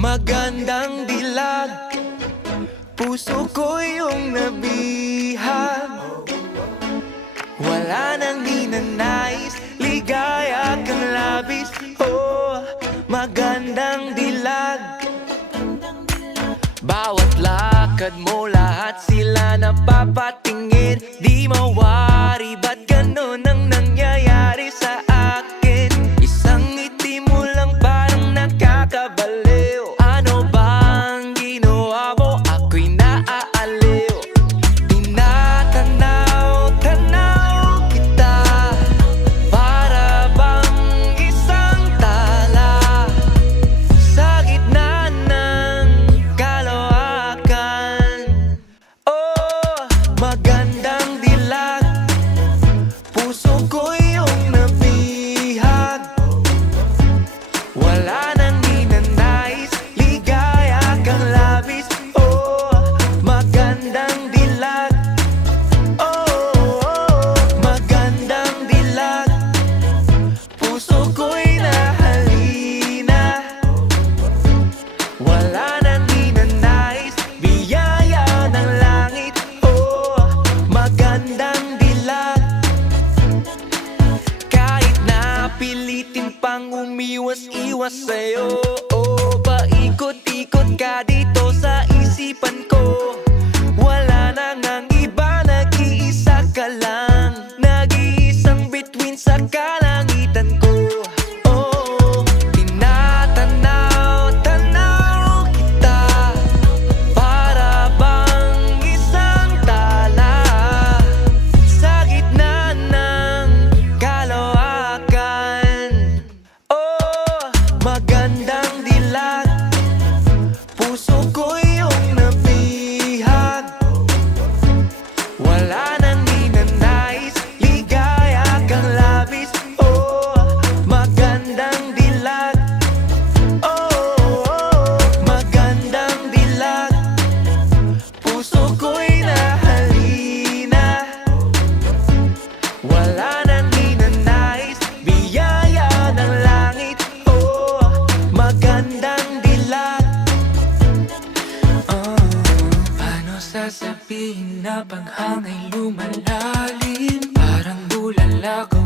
Magandang dilag, puso ko yung nabihag. Wala nang ninanais, ligaya kang labis. Oh, magandang dilag. Bawat lakad mo, lahat sila napapatingin. Di mawari, ba't ganun ang nangyayari sa akin? Isang ngiti mo lang parang nakakabaliw. Ano bang ginawa mo? Ako'y naaaliw. Tinatanaw-tanaw kita, para bang isang tala sa gitna ng kalawakan. Oh, magandang dilag, puso ko yung nabihag. Wala nang ninanais, ligaya kang labis. Oh, magandang dilag. Oh, magandang dilag, puso ko'y nahalina. Wala nang ninanais, biyaya ng langit. Oh, magandang dilag. Kahit na pilitin pang umiwas-iwas sa'yo, oh, paikot-ikot ka dito sa isipan ko. Wala na ngang iba, nag-iisa ka lang, nag-iisang bituin sa kalangitan ko. Oh, tinatanaw-tanaw kita, para bang isang tala sa gitna ng kalawakan. Oh, magandang dilag, puso ko yung nabihag. Wala nang ninanais, ligaya kang labis. Oh, magandang dilag. Oh, magandang dilag, puso ko'y nahalina. Wala nang ninanais, biyaya ng langit. Oh, magandang dilag. Paano sasabihin na paghangay lumalalim? Parang bulala ko